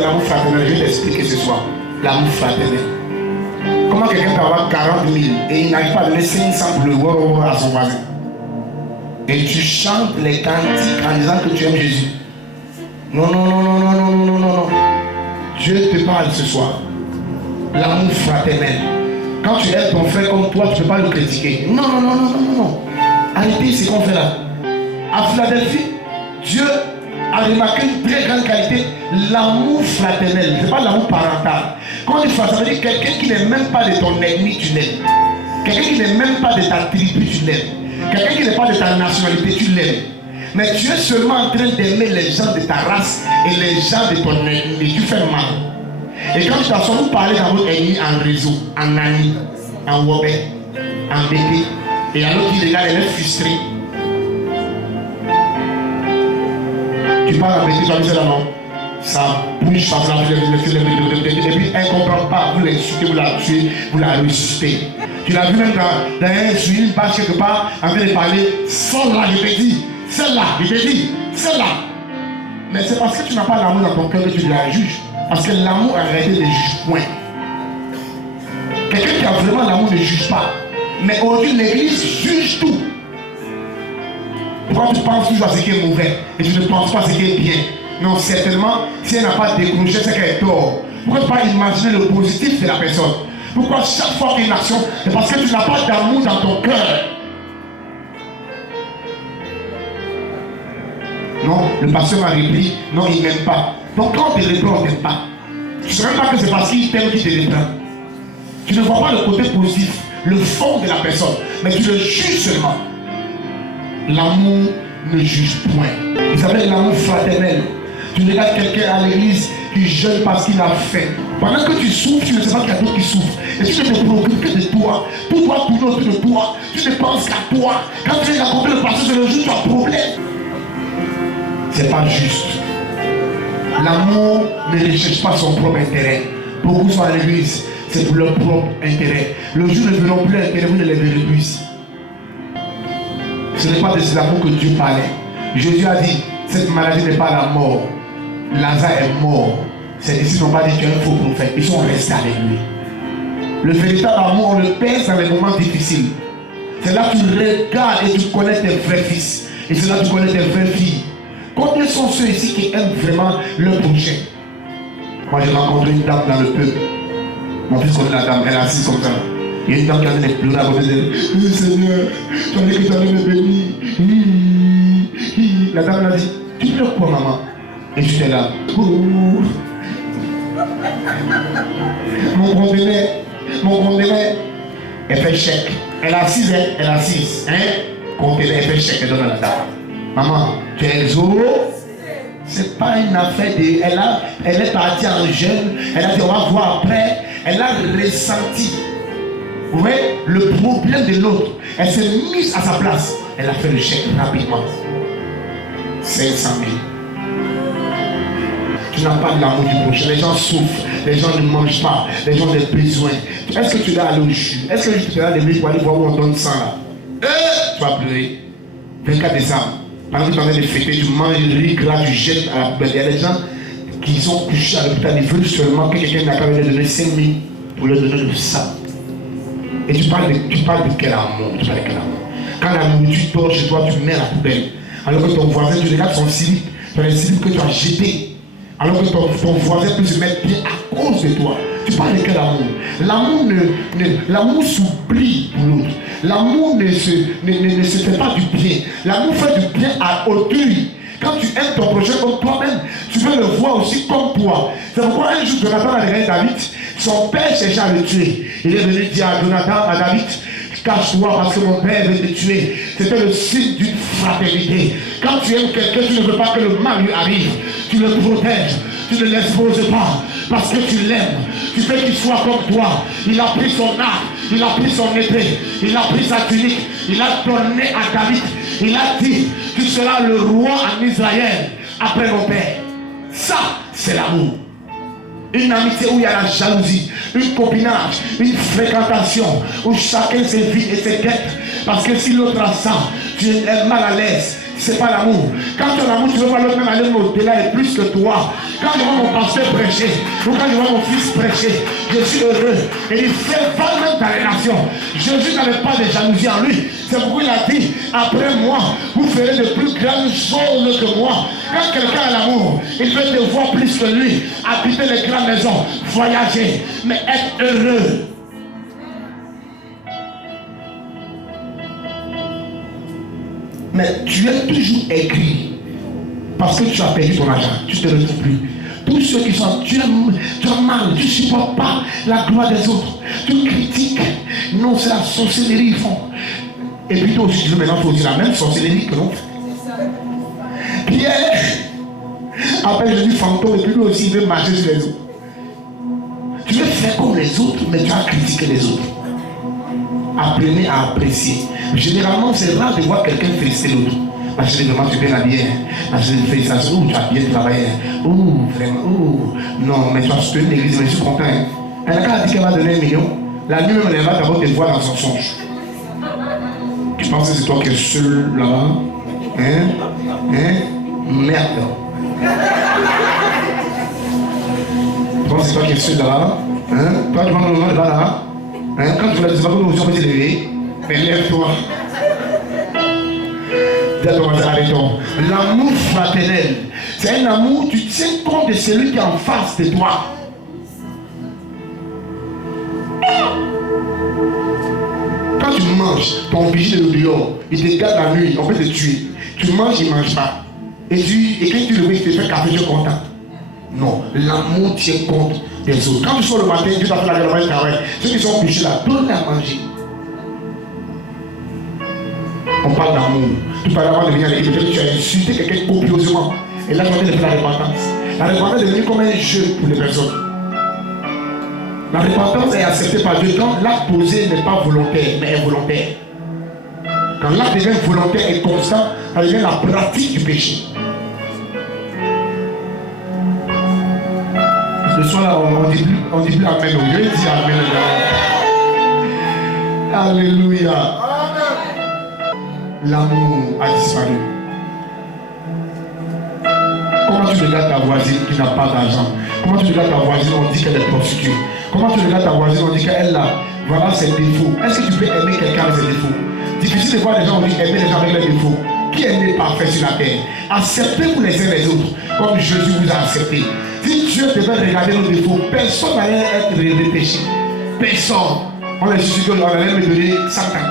L'amour fraternel, je vais t'expliquer ce soir. L'amour fraternel. Comment quelqu'un peut avoir 40 000 et il n'arrive pas à donner 500 pour le voir à son voisin? Et tu chantes les cantiques en disant que tu aimes Jésus. Non, non, non, non, non, non, non, non, non. Je te parle ce soir. L'amour fraternel. Quand tu aimes ton frère comme toi, tu ne peux pas le critiquer. Non, non, non, non, non, non, non. Arrêtez ce qu'on fait là. À Philadelphie, Dieu a remarqué une très grande qualité, l'amour fraternel. Ce n'est pas l'amour parental. Quand on dit fraternel, ça veut dire quelqu'un qui n'est même pas de ton ennemi, tu l'aimes. Quelqu'un qui n'est même pas de ta tribu, tu l'aimes. Quelqu'un qui n'est pas de ta nationalité, tu l'aimes. Mais tu es seulement en train d'aimer les gens de ta race et les gens de ton ennemi. Tu fais mal. Et quand tu t'assois, vous parlez dans votre ennemi en réseau, en ami, en wobé, en bébé. Et alors qu'il regarde, elle est frustrée. Tu parles en bébé, tu as vu ça là, non? Ça bouge, ça bouge, et puis elle ne comprend pas, vous l'insultez, vous la tuez, vous la ressuscitez. Tu l'as vu même dans une page quelque part, en train de parler, celle-là, je te dis, celle-là, je te dis, celle-là. Mais c'est parce que tu n'as pas l'amour dans ton cœur que tu la juges. Parce que l'amour a arrêté de juger, point. Quelqu'un qui a vraiment l'amour ne juge pas. Mais aujourd'hui, l'église juge tout. Pourquoi tu penses toujours à ce qui est mauvais et tu ne penses pas à ce qui est bien? Non, certainement, si elle n'a pas décroché, c'est qu'elle est tort. Pourquoi tu ne peux pas imaginer le positif de la personne? Pourquoi chaque fois qu'il y a une action, c'est parce que tu n'as pas d'amour dans ton cœur. Non, le pasteur m'a repris, non, il ne m'aime pas. Donc quand on te reprend, on ne t'aime pas. Tu ne sais même pas que c'est parce qu'il t'aime qu'il te reprend. Tu ne vois pas le côté positif, le fond de la personne, mais tu le juges seulement. L'amour ne juge point. Il s'appelle l'amour fraternel. Tu regardes quelqu'un à l'église qui jeûne parce qu'il a faim. Pendant que tu souffres, tu ne sais pas qu'il y a d'autres qui souffrent. Et tu ne te préoccupes que de toi. Tout doit tourner autour de toi. Tu ne penses qu'à toi. Quand tu viens raconter le pasteur, c'est le jour où tu as problème. C'est pas juste. L'amour ne recherche pas son propre intérêt. Beaucoup sont à l'église, c'est pour leur propre intérêt. Le jour où ils ne verront plus l'intérêt, vous ne les verrez plus ici. Ce n'est pas de cet amour que Dieu parlait. Jésus a dit, cette maladie n'est pas la mort. Lazare est mort. Ses disciples n'ont pas dit tu es un faux prophète. Ils sont restés avec lui. Le véritable amour, on le pèse dans les moments difficiles. C'est là que tu regardes et tu connais tes vrais fils. Et c'est là que tu connais tes vraies filles. Combien sont ceux ici qui aiment vraiment leur prochain? Moi j'ai rencontré une dame dans le peuple. Mon fils connaît la dame, elle est assise comme ça. Il y a une dame qui a des pleurer à côté d'elle. Seigneur, tu as dit que tu allais me bénir. La dame l'a dit, tu pleures quoi maman? Et j'étais là. Mon conteneur, elle fait chèque. Elle est assise, elle est assise. Conteneur, elle fait chèque, elle donne à la dame. Maman, tu es exo. C'est pas une affaire de. Elle est partie en jeûne. Elle a dit on va voir après. Elle a ressenti. Vous voyez, le problème de l'autre. Elle s'est mise à sa place. Elle a fait le chèque rapidement. 500 000. Tu n'as pas de l'amour du prochain. Les gens souffrent. Les gens ne mangent pas. Les gens ont des besoins. Est-ce que tu dois aller au jus? Est-ce que tu dois aller pour aller voir où on donne ça là? Tu vas pleurer. 24 décembre. Pendant que tu es en train de fêter, tu manges le riz gras, tu jettes à la poubelle. Il y a des gens qui sont couchés à l'hôpital, ils veulent seulement que quelqu'un n'a qu'à leur donner 5 000 pour leur donner le sang. Et tu parles de quel amour? Tu parles de quel amour? Quand la nourriture dort chez toi, tu mets à la poubelle. Alors que ton voisin, tu regardes son slip, tu as les slips que tu as jetés. Alors que ton voisin peut se mettre bien à cause de toi. Tu parles de quel amour? L'amour s'oublie pour l'autre. L'amour ne se fait pas du bien. L'amour fait du bien à autrui. Quand tu aimes ton prochain comme toi-même, tu veux le voir aussi comme toi. C'est pourquoi un jour, Jonathan a regardé David. Son père cherchait à le tuer. Il est venu dire à Jonathan, à David, cache-toi parce que mon père veut te tuer. C'était le signe d'une fraternité. Quand tu aimes quelqu'un, tu ne veux pas que le mal lui arrive. Tu le protèges. Tu ne l'exposes pas parce que tu l'aimes. Tu veux qu'il soit comme toi. Il a pris son arc, il a pris son épée, il a pris sa tunique, il a donné à David. Il a dit, tu seras le roi en Israël après mon père. Ça, c'est l'amour. Une amitié où il y a la jalousie, une copinage, une fréquentation, où chacun se vit et se guette. Parce que si l'autre a ça, tu es mal à l'aise. C'est pas l'amour. Quand tu as l'amour, tu veux voir l'autre même aller au-delà et plus que toi. Quand je vois mon pasteur prêcher, ou quand je vois mon fils prêcher, je suis heureux. Et il fait va même dans les nations. Jésus n'avait pas de jalousie en lui. C'est pourquoi il a dit, après moi, vous ferez de plus grandes choses que moi. Quand quelqu'un a l'amour, il veut te voir plus que lui, habiter les grandes maisons, voyager, mais être heureux. Mais tu es toujours aigri parce que tu as perdu ton argent, tu ne te retrouves plus. Tous ceux qui sont, tu as mal, tu ne supportes pas la gloire des autres, tu critiques. Non, c'est la sorcellerie qu'ils font. Et puis toi aussi, tu veux maintenant faire aussi la même sorcellerie que l'autre. Pierre appelle Jésus fantôme et puis lui aussi il veut marcher sur les autres. Tu veux faire comme les autres, mais tu as critiqué les autres. Apprenez à apprécier. Généralement, c'est rare de voir quelqu'un féliciter l'autre. Ma chérie, vraiment, tu es bien habillé. Ma chérie, félicitations. Tu as bien travaillé. Vraiment. Non, mais tu as soutenu l'église, mais je suis content. Elle a dit qu'elle va donner 1 million. La nuit même, elle va d'abord te voir dans son songe. Tu penses que c'est toi qui es seul là-bas? Merde. Tu penses que c'est toi qui es seul là-bas? Toi, tu vas dans le là-bas? Quand tu vas dire, c'est pas comme nous, on peut te lever. Mais lève-toi. Arrêtons. L'amour fraternel, c'est un amour, tu tiens compte de celui qui est en face de toi. Quand tu manges, ton vigile de dehors, il te garde la nuit, on peut te tuer. Tu manges, il ne mange pas. Et quand tu le vois, il te fait café, tu es content. Non, l'amour tient compte des autres. Quand tu sors le matin, tu t'as fait la gueule, ceux qui sont couchés là, donne à manger. On parle d'amour. Tout à l'heure, avant de venir à l'église, peut-être que tu as insulté quelqu'un copieusement. Et là, tu as fait la repentance. La repentance est devenue comme un jeu pour les personnes. La repentance est acceptée par Dieu quand l'acte posé n'est pas volontaire, mais involontaire. Quand l'acte devient volontaire et constant, ça devient la pratique du péché. Ce soir là, on dit plus Amen. Je dis Amen. Alléluia. L'amour a disparu. Comment tu regardes ta voisine qui n'a pas d'argent? Comment tu regardes ta voisine, on dit qu'elle est prostituée? Comment tu regardes ta voisine, on dit qu'elle a, voilà ses défauts? Est-ce que tu peux aimer quelqu'un avec ses défauts? Difficile de voir des gens, on dit aimer les gens avec leurs défauts. Qui est né parfait sur la terre? Acceptez-vous les uns les autres, comme Jésus vous a accepté. Si Dieu devait regarder nos défauts, personne n'allait être réfléchi. Personne. On est sûr qu'on allait me donner 100 ans.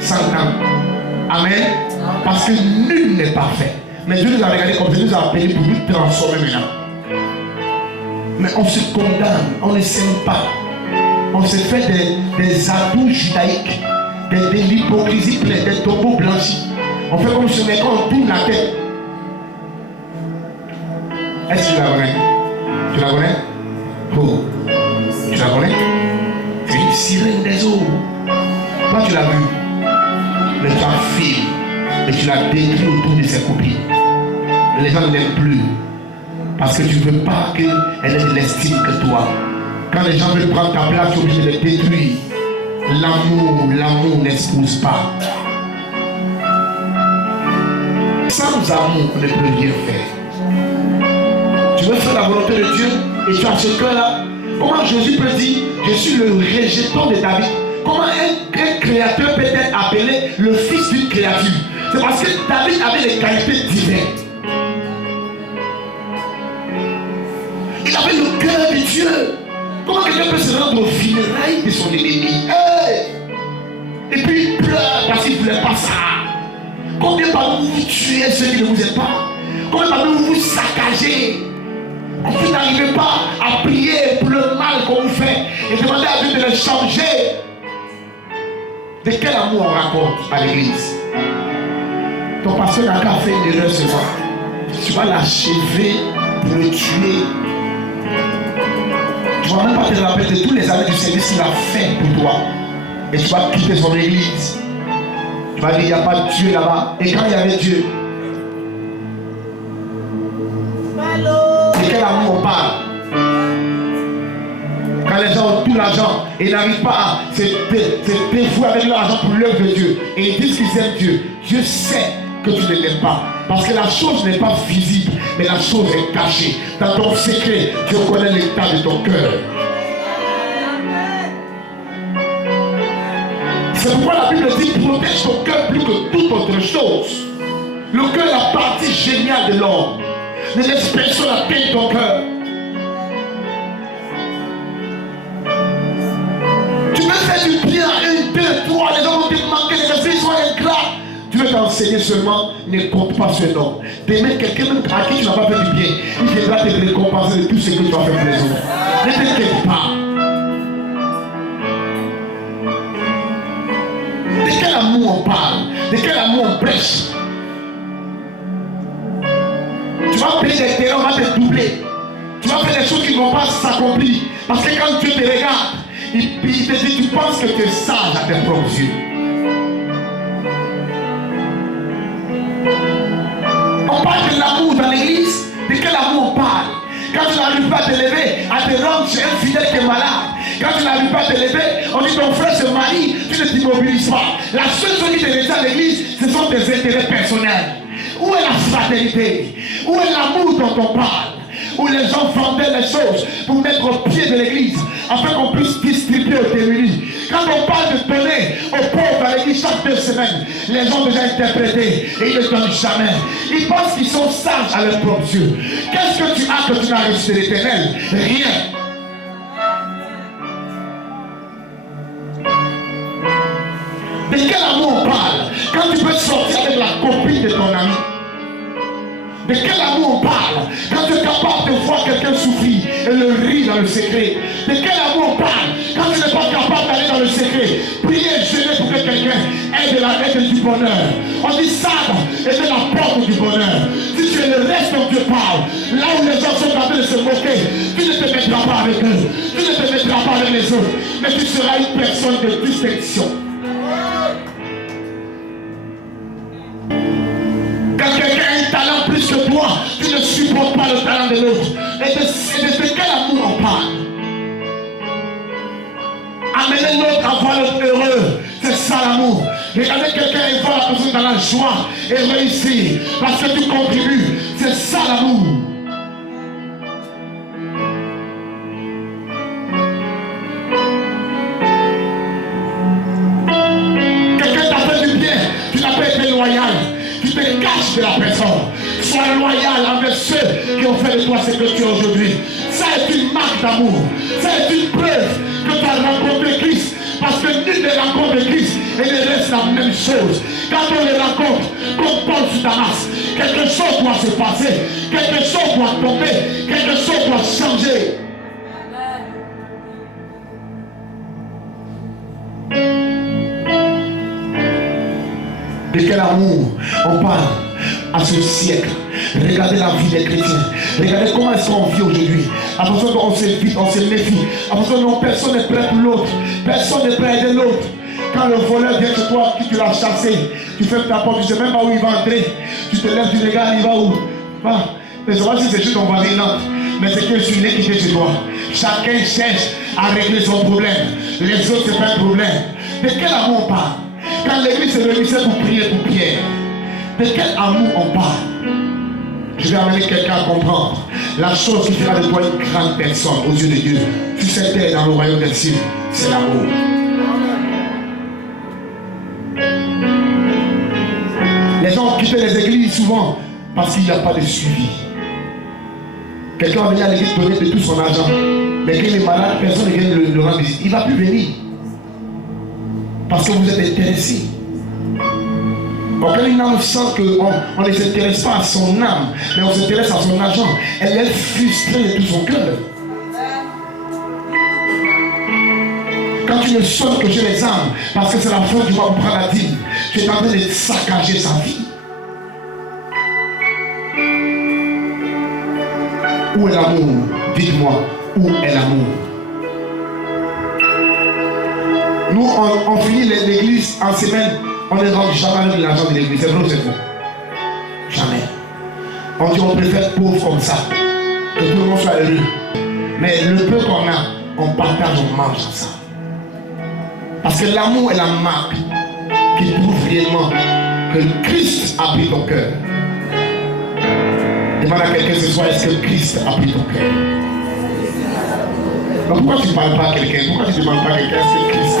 100 ans. Amen. Parce que nul n'est parfait. Mais Dieu nous a regardé comme Dieu nous a appelés pour nous transformer maintenant. Mais on se condamne, on ne s'aime pas. On se fait des atouts judaïques, de l'hypocrisie pleine, des tombeaux blanchis. On fait comme si on tourne la tête. Est-ce que tu la connais? Tu la connais? Oh. Tu la connais? C'est une sirène des eaux. Toi tu l'as vu. Mais tu as filmé et tu l'as détruit autour de ses copines. Les gens ne l'aiment plus. Parce que tu ne veux pas qu'elle ait de l'estime que toi. Quand les gens veulent prendre ta place, tu es obligé de les détruire. L'amour n'expose pas. Sans amour, on ne peut rien faire. Tu veux faire la volonté de Dieu et tu as ce cœur-là. Comment Jésus peut dire, je suis le rejeton de David? Comment un créateur peut être appelé le fils d'une créature? C'est parce que David avait les qualités divines. Il avait le cœur de Dieu. Comment quelqu'un peut se rendre aux funérailles de son ennemi? Et puis il pleure parce qu'il ne voulait pas ça. Combien parmi vous tuez ceux qui ne vous aiment pas? Combien parmi vous saccagez? Vous n'arrivez pas à prier pour le mal qu'on vous fait et demander à Dieu de le changer. De quel amour on raconte à l'église? Ton pasteur n'a qu'à faire une erreur ce soir. Tu vas l'achever pour le tuer. Tu ne vas même pas te rappeler de tous les années du service qu'il a fait pour toi. Et tu vas quitter son église. Tu vas dire, il n'y a pas de Dieu là-bas. Et quand il y avait Dieu, de quel amour on parle? Quand les gens ont tout l'argent et n'arrivent pas à se dévouer avec l'argent pour l'œuvre de Dieu et ils disent qu'ils aiment Dieu, Dieu sait que tu ne l'aimes pas Parce que la chose n'est pas visible, mais la chose est cachée. Dans ton secret, Dieu connaît l'état de ton cœur. C'est pourquoi la Bible dit protège ton cœur plus que toute autre chose. Le cœur est la partie géniale de l'homme. Ne laisse personne atteindre ton cœur. Tu veux faire du bien à une, deux, trois, les gens vont te manquer, les esprits sont ingrats. Tu veux t'enseigner seulement, ne compte pas sur l'homme. Demain, quelqu'un même à qui tu n'as pas fait du bien, il viendra te récompenser de tout ce que tu as fait pour les autres. Ne t'inquiète pas. De quel amour on parle? De quel amour on prêche? Tu vas payer des terrains, on va te doubler. Tu vas faire des choses qui ne vont pas s'accomplir. Parce que quand Dieu te regarde, il te dit, tu penses que tu es sage à tes propres yeux. On parle de l'amour dans l'église. De quel amour on parle? Quand tu n'arrives pas à te lever, à te rendre chez un fidèle qui est malade. Quand tu n'arrives pas à te lever, on dit ton frère se marie, tu ne t'immobilises pas. La seule chose qui te retient à l'église, ce sont tes intérêts personnels. Où est la fraternité? Où est l'amour dont on parle? Où les gens vendaient les choses pour mettre au pied de l'église afin qu'on puisse distribuer aux démunis. Quand on parle de donner aux pauvres à l'église chaque 2 semaines, les gens ont déjà interprété et ils ne donnent jamais. Ils pensent qu'ils sont sages à leurs propres yeux. Qu'est-ce que tu as que tu n'as reçu de l'Éternel? Rien. De quel amour on parle? Quand tu peux sortir avec la copine de ton ami. De quel amour on parle? Quand tu es capable de voir quelqu'un souffrir et le rire dans le secret. De quel amour on parle? Quand tu n'es pas capable d'aller dans le secret, prier et jeûner pour que quelqu'un ait de la aide du bonheur. On dit sabre et c'est la porte du bonheur. Si tu es le reste dont Dieu parle, là où les gens sont en train de se moquer, tu ne te mettras pas avec eux. Tu ne te mettras pas avec les autres. Mais tu seras une personne de distinction. Quand quelqu'un a un talent plus que toi, tu ne supportes pas le talent de l'autre. Et de quel amour on parle? Amener l'autre à voir l'autre heureux, c'est ça l'amour. Regardez quelqu'un et voir la personne dans la joie et réussir parce que tu contribues, c'est ça l'amour. Quelqu'un t'a fait du bien, tu n'as pas été loyal. Tu te caches de la personne. Sois loyal envers ceux qui ont fait de toi ce que tu es aujourd'hui. Ça est une marque d'amour. Ça est une preuve que tu as rencontré Christ. Parce que nul ne rencontre Christ et ne reste la même chose. Quand on les rencontre, comme Paul sur Damas, quelque chose doit se passer. Quelque chose doit tomber. Quelque chose doit changer. De quel amour on parle à ce siècle? Regardez la vie des chrétiens. Regardez comment est-ce qu'on vit aujourd'hui. À personne on s'évite, on se méfie. À personne personne n'est prêt pour l'autre. Personne n'est prêt à aider l'autre. Quand le voleur vient chez toi, qui tu l'as chassé, tu fermes ta porte, tu ne sais même pas où il va entrer. Tu te lèves, tu regardes, il va où? Mais ça va si c'est chez ton voisin, non. Mais c'est que celui qui vient chez toi. Chacun cherche à régler son problème. Les autres, c'est pas un problème. De quel amour on parle? Quand l'église se réunissait pour prier pour Pierre, de quel amour on parle? Je vais amener quelqu'un à comprendre. La chose qui fera de toi une grande personne aux yeux de Dieu, tu sais t'es dans le royaume des cieux, c'est l'amour. Les gens quittent les églises souvent parce qu'il n'y a pas de suivi. Quelqu'un va venir à l'église donner de tout son argent, mais quand il est malade, personne ne vient le rendre visite. Il ne va plus venir. Parce que vous êtes intéressé. Quand une âme sent qu'on ne s'intéresse pas à son âme, mais on s'intéresse à son argent, elle est frustrée de tout son cœur. Quand tu ne sonnes que chez les âmes, parce que c'est la fin du mois pour prendre la dîme, tu es en train de saccager sa vie. Où est l'amour? Dites-moi, où est l'amour? Nous, on finit l'église en semaine, on ne rentre jamais avec l'argent de l'église. C'est vrai ou c'est faux? Jamais. On dit on préfère pauvre comme ça, que tout le monde soit heureux. Mais le peu qu'on a, on partage, on mange ça. Parce que l'amour est la marque qui prouve réellement que Christ habite ton cœur. Demande à quelqu'un ce soir, est-ce que Christ a pris ton cœur? Donc pourquoi tu ne parles pas à quelqu'un? Pourquoi tu ne demandes pas à quelqu'un, est-ce que Christ?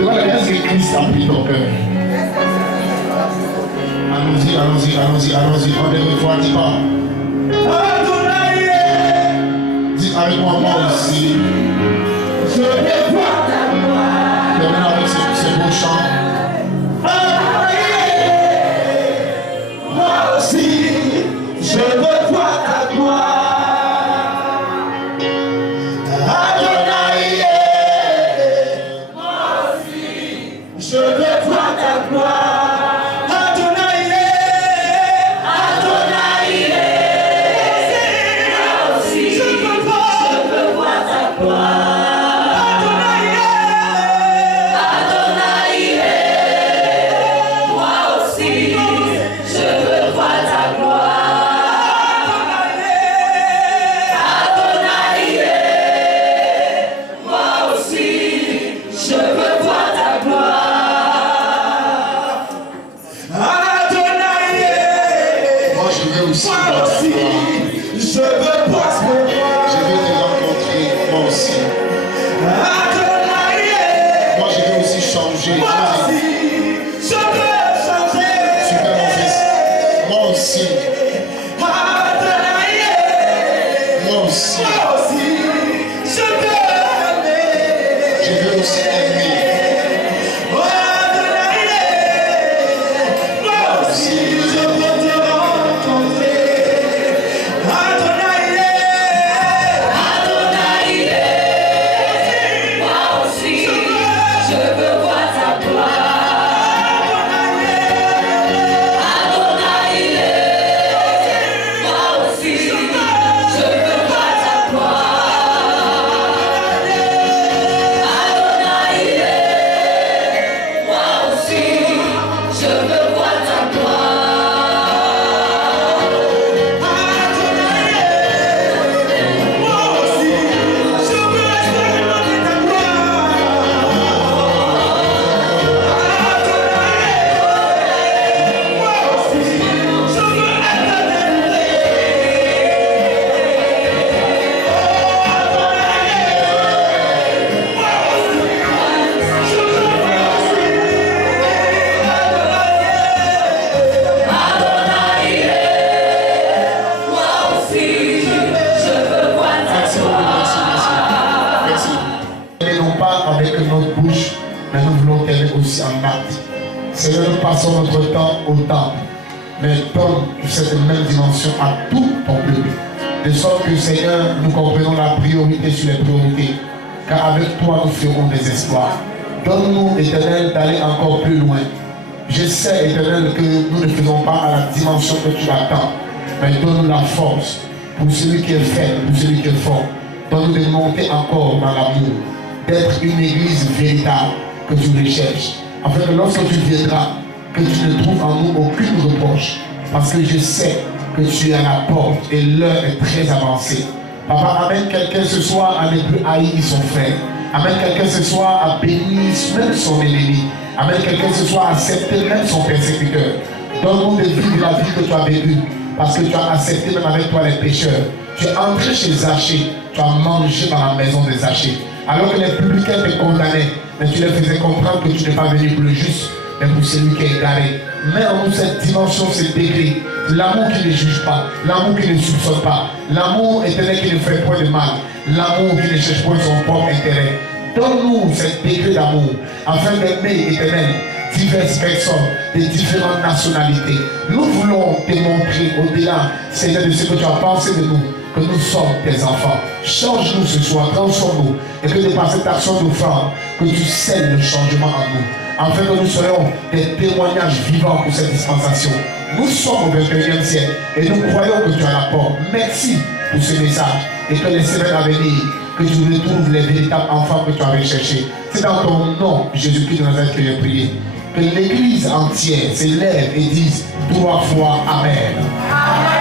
Demande à quelqu'un, est-ce que Christ a pris ton cœur? Allons-y, allons-y, allons-y, allons-y. On est une fois, dis pas. Dis avec moi, moi aussi. Je vais voir ta gloire. Termine avec ce beau chant. Moi aussi, je veux voir ta gloire. Adonai, moi aussi, je veux voir ta gloire. Seigneur, nous passons notre temps au temple, mais donne cette même dimension à tout ton peuple. De sorte que, Seigneur, nous comprenons la priorité sur les priorités, car avec toi, nous ferons des espoirs. Donne-nous, Éternel, d'aller encore plus loin. Je sais, Éternel, que nous ne faisons pas à la dimension que tu attends, mais donne-nous la force pour celui qui est faible, pour celui qui est fort. Donne-nous de monter encore dans l'amour, d'être une église véritable que tu recherches. Afin que lorsque tu viendras, que tu ne trouves en nous aucune reproche. Parce que je sais que tu es à la porte et l'heure est très avancée. Papa, amène quelqu'un ce soir à ne plus haïr son frère. Amène quelqu'un ce soir à bénir même son ennemi. Amène quelqu'un ce soir à accepter même son persécuteur. Donne-nous de vivre la vie que tu as vécue. Parce que tu as accepté même avec toi les pécheurs. Tu es entré chez Zachée. Tu as mangé dans la maison de Zachée. Alors que les publicains te condamnaient, mais tu leur faisais comprendre que tu n'es pas venu pour le juste, mais pour celui qui est égaré. Mets en nous cette dimension, ce degré. L'amour qui ne juge pas, l'amour qui ne soupçonne pas, l'amour éternel qui ne fait point de mal, l'amour qui ne cherche point son propre intérêt. Donne-nous cet degré d'amour, afin d'aimer, Éternel, diverses personnes de différentes nationalités. Nous voulons te montrer au-delà, Seigneur, de ce que tu as pensé de nous, que nous sommes tes enfants. Change-nous ce soir, transforme-nous, et que de par cette action d'offrande, que tu scelles le changement en nous, afin que nous soyons des témoignages vivants pour cette dispensation. Nous sommes au 21e siècle, et nous croyons que tu as la porte. Merci pour ce message, et que les semaines à venir, que tu retrouves les véritables enfants que tu avais cherchés. C'est dans ton nom, Jésus-Christ de Nazareth, que j'ai prié. Que l'église entière s'élève et dise 3 fois Amen. Amen.